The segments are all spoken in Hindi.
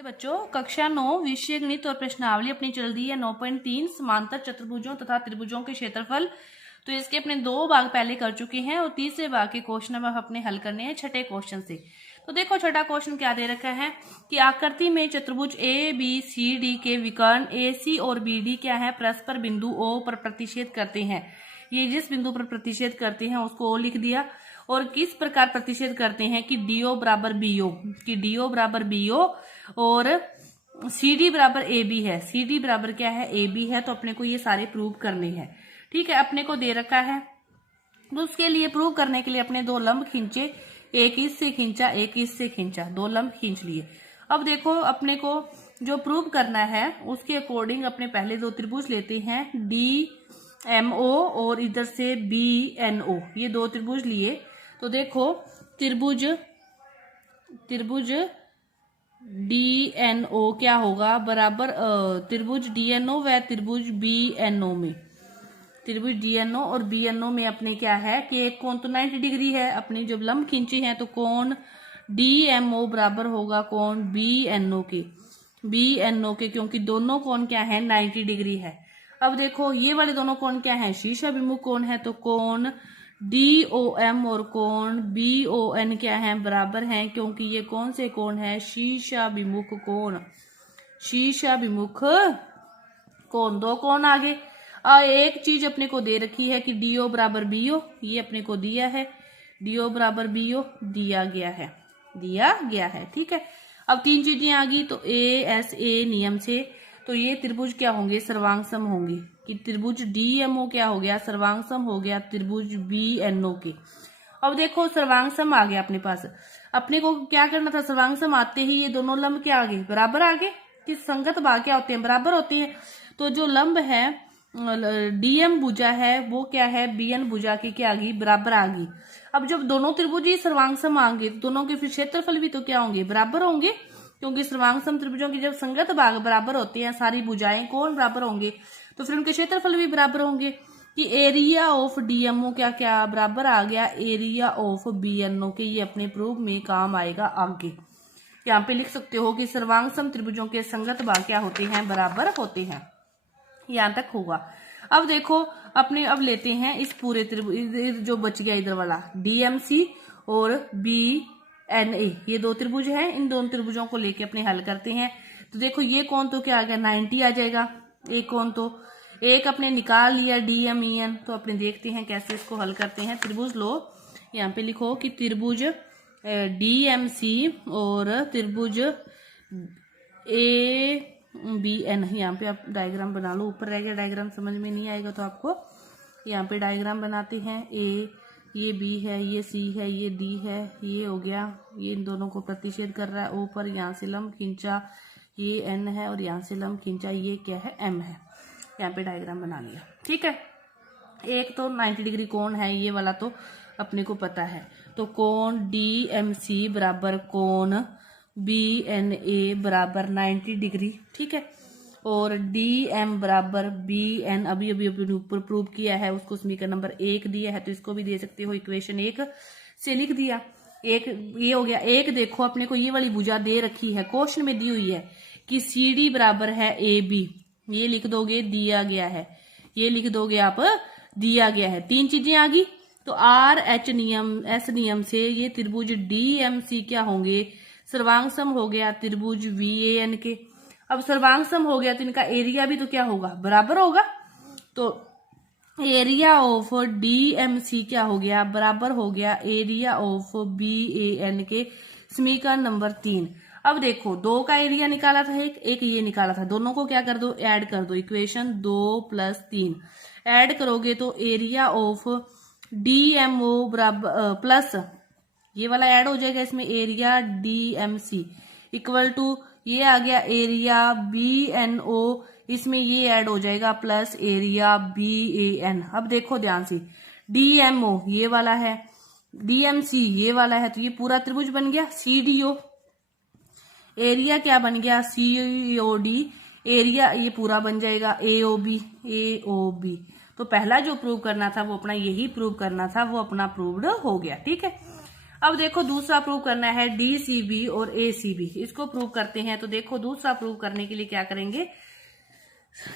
नमस्ते बच्चों, कक्षा 9 विषय गणित और प्रश्नावली अपनी चल रही है 9.3 समांतर चतुर्भुजों तथा त्रिभुजों के क्षेत्रफल। तो इसके अपने 2 भाग पहले कर चुके हैं और तीसरे भाग के क्वेश्चन अब अपने हल करने हैं छठे क्वेश्चन से। तो देखो छठा क्वेश्चन क्या दे रखा है कि आकृति में चतुर्भुज ए बी सी डी के विकर्ण ए सी और बी डी क्या है, परस्पर बिंदु ओ पर प्रतिच्छेद करते हैं। ये जिस बिंदु पर प्रतिच्छेद करते हैं उसको ओ लिख दिया। और किस प्रकार प्रतिच्छेद करते हैं कि डीओ बराबर बीओ, कि डीओ बराबर बीओ और सी डी बराबर ए बी है। सी डी बराबर क्या है, ए बी है। तो अपने को ये सारे प्रूव करने हैं। ठीक है, अपने को दे रखा है तो उसके लिए प्रूव करने के लिए अपने 2 लंब खींचे, एक इससे खींचा एक इससे खींचा, 2 लंब खींच लिए। अब देखो अपने को जो प्रूव करना है उसके अकॉर्डिंग अपने पहले 2 त्रिभुज लेते हैं, डी एम ओ और इधर से बी एन ओ। ये 2 त्रिभुज लिए तो देखो त्रिभुज डी एन ओ क्या होगा बराबर त्रिभुज डी एन ओ व त्रिभुज बी एन ओ में, त्रिभुज डी एन ओ और बी एन ओ में अपने क्या है कि एक कोण तो 90 डिग्री है। अपनी जब लंब खींचे हैं तो कोण डी एम ओ बराबर होगा कोण बी एन ओ के, क्योंकि दोनों कोण क्या है 90 डिग्री है। अब देखो ये वाले दोनों कोण क्या है, शीर्षाभिमुख कोण है। तो कोण डी ओ एम और कोण बी ओ एन क्या है, बराबर हैं, क्योंकि ये कौन से कोण है, शीर्षाभिमुख कोण। शीर्षाभिमुख कोण 2 कोण आगे। एक चीज अपने को दे रखी है कि डीओ बराबर बीओ, ये अपने को दिया है, डीओ बराबर बीओ दिया गया है। ठीक है, अब 3 चीजें आ गई तो ए एस ए नियम से तो ये त्रिभुज क्या होंगे, सर्वांगसम होंगे। कि त्रिभुज डीएमओ क्या हो गया, सर्वांगसम हो गया त्रिभुज बीएनओ के। अब देखो सर्वांगसम आ गया अपने पास। अपने को क्या करना था, सर्वांगसम आते ही ये दोनों लंब क्या आगे, बराबर आगे। कि संगत भाग क्या होते हैं, बराबर होते हैं। तो जो लंब है डीएम भुजा है वो क्या है, बीएन भुजा की क्या आ गई, बराबर आ गई। अब जब दोनों त्रिभुज ही सर्वांगसम आएंगे तो दोनों के फिर क्षेत्रफल भी तो क्या होंगे, बराबर होंगे। क्योंकि सर्वांगसम त्रिभुजों की जब संगत भाग बराबर होते हैं, सारी भुजाएं कोण बराबर होंगे, तो फिर उनके क्षेत्रफल भी बराबर होंगे। कि एरिया ऑफ डीएमओ क्या क्या बराबर आ गया एरिया ऑफ बीएनओ के। ये अपने प्रूफ में काम आएगा आगे। यहाँ पे लिख सकते हो कि सर्वांगसम त्रिभुजों के संगत भाग क्या होते हैं, बराबर होते हैं। यहाँ तक होगा। अब देखो अपने अब लेते हैं इस पूरे त्रिभुज जो बच गया इधर वाला डीएमसी और बी एन ए, ये 2 त्रिभुज हैं। इन 2 त्रिभुजों को लेके अपने हल करते हैं। तो देखो ये कोण तो क्या आ गया 90 आ जाएगा। एक कोण तो एक अपने निकाल लिया डीएम ई एन। तो अपने देखते हैं कैसे इसको हल करते हैं। त्रिभुज लो, यहाँ पे लिखो कि त्रिभुज डीएमसी और त्रिभुज ए बी एन। यहाँ पे आप डायग्राम बना लो, ऊपर रह गया डायग्राम, समझ में नहीं आएगा तो आपको यहाँ पे डायग्राम बनाते हैं। ए ये बी है, ये सी है, ये डी है, ये हो गया, ये इन दोनों को प्रतिच्छेद कर रहा है ऊपर। यहाँ से लंब खींचा, ये एन है और यहाँ से लंब खींचा, ये क्या है, एम है। यहाँ पे डायग्राम बना लिया। ठीक है, एक तो 90 डिग्री कोण है, ये वाला तो अपने को पता है। तो कोण डी एम सी बराबर कोण बी एन ए बराबर 90 डिग्री। ठीक है, और डी एम बराबर बी एन अभी ऊपर प्रूव किया है, उसको समीकरण नंबर 1 दिया है। तो इसको भी दे सकते हो, इक्वेशन 1 से लिख दिया। एक ये हो गया। एक देखो अपने को ये वाली भुजा दे रखी है, क्वेश्चन में दी हुई है कि सी डी बराबर है ए बी। ये लिख दोगे दिया गया है, ये लिख दोगे आप दिया गया है। 3 चीजें आ गई। तो आर एच नियम एस नियम से ये त्रिभुज डी एम सी क्या होंगे, सर्वांगसम हो गया त्रिभुज वी ए एन के। अब सर्वांगसम हो गया तो इनका एरिया भी तो क्या होगा, बराबर होगा। तो area of D M C क्या हो गया, बराबर हो गया area of B A N K. समीकरण नंबर 3। अब देखो 2 का एरिया निकाला था, एक ये निकाला था। दोनों को क्या कर दो, ऐड कर दो। इक्वेशन 2 + 3 ऐड करोगे तो area of D M O बराबर प्लस ये वाला ऐड हो जाएगा इसमें, area D M C equal to ये आ गया एरिया बी एन ओ, इसमें ये ऐड हो जाएगा plus area B A N. अब देखो ध्यान से, डी एम ओ ये वाला है, डी एम सी ये वाला है, तो ये पूरा त्रिभुज बन गया। सी डी ओ एरिया क्या बन गया, सी ओ डी एरिया ये पूरा बन जाएगा ए ओ बी। तो पहला जो प्रूव करना था वो अपना यही प्रूव करना था, वो अपना प्रूव्ड हो गया। ठीक है, अब देखो दूसरा प्रूव करना है DCB और ACB, इसको प्रूव करते हैं। तो देखो दूसरा प्रूव करने के लिए क्या करेंगे,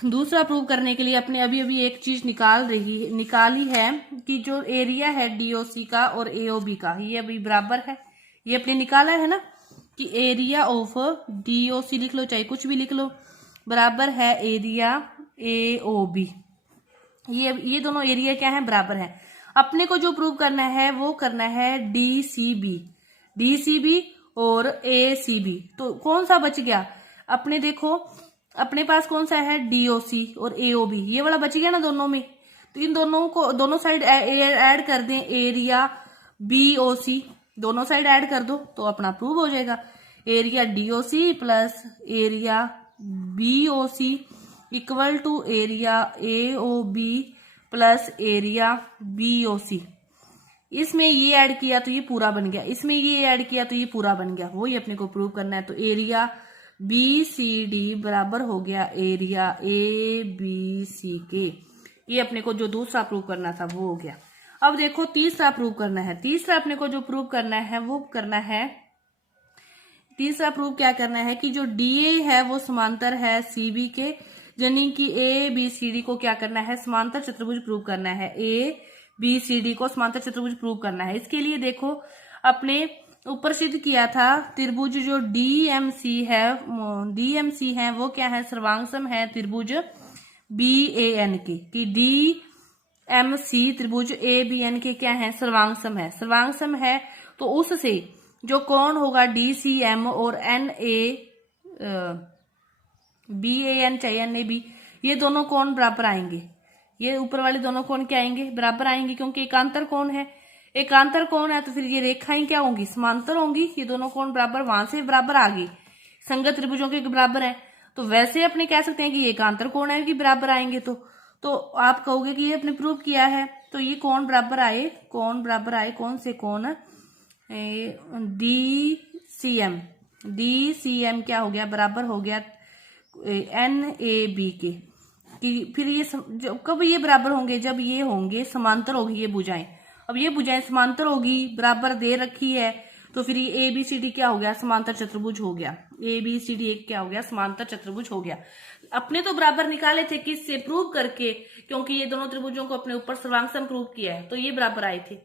दूसरा प्रूव करने के लिए अपने अभी एक चीज निकाली है कि जो एरिया है DOC का और AOB का, ये अभी बराबर है। ये अपने निकाला है ना कि एरिया ऑफ DOC लिख लो चाहे कुछ भी लिख लो, बराबर है एरिया AOB। ये दोनों एरिया क्या है, बराबर है। अपने को जो प्रूव करना है वो करना है DCB और ACB। तो कौन सा बच गया अपने, देखो अपने पास कौन सा है DOC और AOB, ये वाला बच गया ना दोनों में। तो इन दोनों को दोनों साइड ऐड कर दें, एरिया BOC दोनों साइड ऐड कर दो तो अपना प्रूव हो जाएगा। Area DOC plus area BOC equal to area AOB plus area BOC। इसमें ये ऐड किया तो ये पूरा बन गया, इसमें ये ऐड किया तो ये पूरा बन गया, वही अपने को प्रूव करना है। तो एरिया BCD बराबर हो गया एरिया ABC के। ये अपने को जो दूसरा प्रूव करना था वो हो गया। अब देखो तीसरा प्रूव करना है। तीसरा अपने को जो प्रूव करना है वो करना है, तीसरा प्रूव क्या करना है कि जो DA है वो समांतर है CB के, यानी कि ABCD को क्या करना है, समांतर चतुर्भुज प्रूव करना है। ABCD को समांतर चतुर्भुज प्रूव करना है। इसके लिए देखो अपने ऊपर सिद्ध किया था त्रिभुज जो DMC है वो क्या है, सर्वांगसम है त्रिभुज BAN के, कि DMC त्रिभुज ABN के क्या है, सर्वांगसम है। सर्वांगसम है तो उससे जो कोण होगा DCM और BAN चाहे NAB, ये दोनों कोण बराबर आएंगे। ये ऊपर वाले दोनों कोण क्या आएंगे, बराबर आएंगे, क्योंकि एकांतर कोण है। एकांतर कोण है तो फिर ये रेखाएं क्या होंगी, समांतर होंगी। ये दोनों कोण बराबर, वहां से बराबर आ गई, संगत त्रिभुजों के बराबर है। तो वैसे अपने कह सकते हैं कि ये एकांतर कोण है कि बराबर आएंगे। तो आप कहोगे कि ये अपने प्रूव किया है। तो ये कोण बराबर आए, कौन से कोण, DCM क्या हो गया, बराबर हो गया NAB के। कि फिर ये कब ये बराबर होंगे, जब ये होंगे समांतर होगी ये भुजाएं। अब ये भुजाएं समांतर होगी, बराबर दे रखी है, तो फिर ये ABCD क्या हो गया, समांतर चतुर्भुज हो गया। ABCD एक क्या हो गया, समांतर चतुर्भुज हो गया। अपने तो बराबर निकाले थे किससे, प्रूव करके, क्योंकि ये दोनों त्रिभुजों को अपने ऊपर सर्वांगसम प्रूव किया है तो ये बराबर आए थे।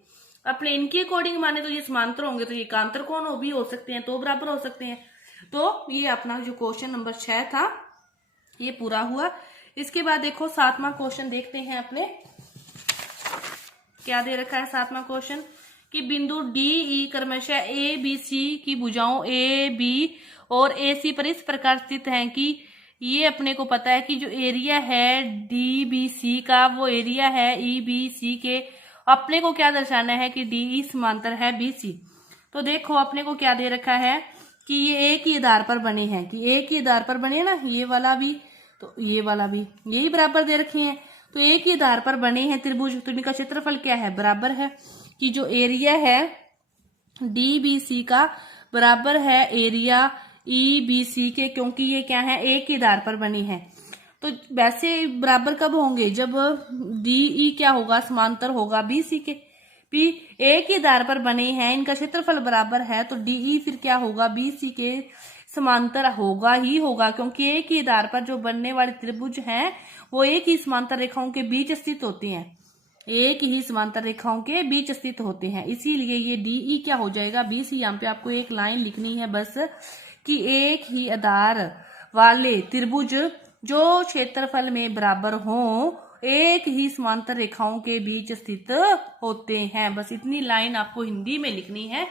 अपने इनके अकॉर्डिंग माने तो ये समांतर होंगे, तो ये एकांतर कोण भी हो सकते हैं, तो बराबर हो सकते हैं। तो ये अपना जो क्वेश्चन नंबर 6 था ये पूरा हुआ। इसके बाद देखो 7वां क्वेश्चन देखते हैं अपने क्या दे रखा है। 7वां क्वेश्चन कि बिंदु DE क्रमशः ABC की भुजाओं AB और AC पर इस प्रकार स्थित हैं कि ये अपने को पता है कि जो एरिया है DBC का वो एरिया है EBC के। अपने को क्या दर्शाना है कि DE समांतर है BC। तो देखो अपने को क्या दे रखा है कि ये एक ही आधार पर बने हैं, कि एक ही आधार पर बने ना, ये वाला भी तो ये वाला भी यही बराबर दे रखे हैं। तो एक ही आधार पर बने हैं त्रिभुज, तो इनका क्षेत्रफल क्या है, बराबर है। कि जो एरिया है DBC का बराबर है एरिया EBC के, क्योंकि ये क्या है, एक ही आधार पर बनी है। तो वैसे बराबर कब होंगे, जब DE क्या होगा, समांतर होगा BC के। भी एक ही आधार पर बने हैं, इनका क्षेत्रफल बराबर है, तो DE फिर क्या होगा, BC के समांतर होगा ही होगा, क्योंकि एक ही आधार पर जो बनने वाले त्रिभुज हैं वो एक ही समांतर रेखाओं के बीच स्थित होते हैं, एक ही समांतर रेखाओं के बीच स्थित होते हैं। इसीलिए ये DE क्या हो जाएगा, BC। यहाँ पे आपको एक लाइन लिखनी है बस कि एक ही आधार वाले त्रिभुज जो क्षेत्रफल में बराबर हों एक ही समांतर रेखाओं के बीच स्थित होते हैं। बस इतनी लाइन आपको हिंदी में लिखनी है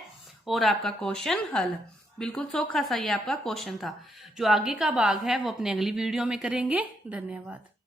और आपका क्वेश्चन हल। बिल्कुल सौखा सा ये आपका क्वेश्चन था। जो आगे का भाग है वो अपने अगली वीडियो में करेंगे। धन्यवाद।